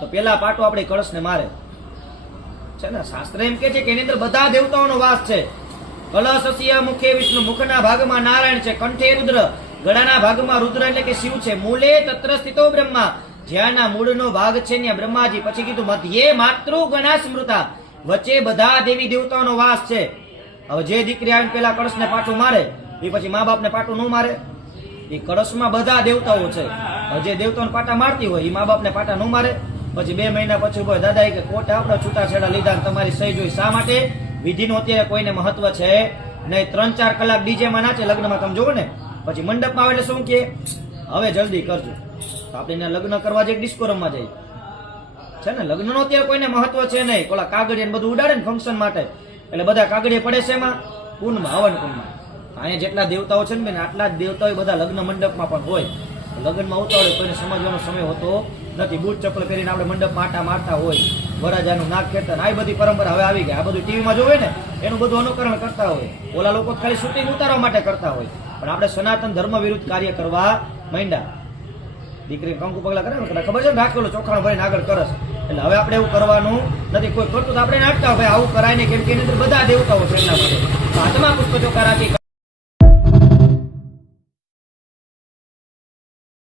તો પેલા પાટો આપણે કળશને મારે છે ને. શાસ્ત્ર એમ કે છે કે એની અંદર બધા દેવતાઓનો વાસ છે. કલશસ્ય મુખે વિષ્ણુ, મુખના ભાગમાં નારાયણ છે. કંઠે રુદ્ર, ગળાના ભાગમાં રુદ્ર એટલે કે શિવ છે. મૂલે તત્ર સ્થિતો બ્રહ્મા, જ્યાંના મૂળનો ભાગ છે ત્યાં બ્રહ્માજી. પછી કીધું મધ્યે માતૃ ગણા સ્મૃતા, વચ્ચે બધા દેવી દેવતાઓનો વાસ છે. હવે જે દીકરી આવીને પેલા કળશને પાટું મારે એ પછી મા બાપને પાટું ન મારે. એ કળશમાં બધા દેવતાઓ છે. હવે જે દેવતાઓને પાટા મારતી હોય એ મા બાપને પાટા ન મારે. પછી 2 મહિના પછી બોય દાદા કે કોર્ટે આપણો છૂટાછેડા લીધા, તમારી સહી જોઈ. શા માટે? વિધિનું અત્યારે કોઈને મહત્વ છે નહીં. 3-4 કલાક ડીજેમાં નાચે લગ્નમાં, તમે જોવો ને. પછી મંડપમાં આવે એટલે શું કે હવે જલ્દી કરજો. તો આપણે લગ્ન કરવા જઈએ, ડિસ્કો રમવા જઈએ છે ને. લગ્નનો અત્યારે કોઈને મહત્વ છે નહીં. ઓલા કાગળિયા બધું ઉડાડે ને ફંક્શન માટે, એટલે બધા કાગળિયા પડે છે એમાં કુંડમાં, હવન કુંડમાં. અહીંયા જેટલા દેવતાઓ છે ને આટલા જ દેવતાઓ બધા લગ્ન મંડપમાં પણ હોય. લગ્નમાં ઉતાવળે કોઈને સમજવાનો સમય હોતો નથી. બૂટ ચપ્પલ પહેરીને આપણે મંડપમાં આટા મારતા હોય, વરરાજાનું નાક ખેતર, આ બધી પરંપરા હવે આવી ગઈ. આ બધું ટીવીમાં જોવે ને એનું બધું અનુકરણ કરતા હોય. ઓલા લોકો ખાલી શૂટિંગ ઉતારવા માટે કરતા હોય, પણ આપણે સનાતન ધર્મ વિરુદ્ધ કાર્ય કરવા માંડ્યા. દીકરી કંકુ પગલા કરે ને ખબર છે ને, રાખેલો ચોખાણ ભરીને આગળ કરસ. એટલે હવે આપણે એવું કરવાનું નથી. કોઈ કરતું તો આપણે અટકાવ, ભાઈ આવું કરાય ને, કેમ કે એની અંદર બધા દેવતાઓ છે એટલા માટે. આત્મા પુષ્પ ચોખા રાખી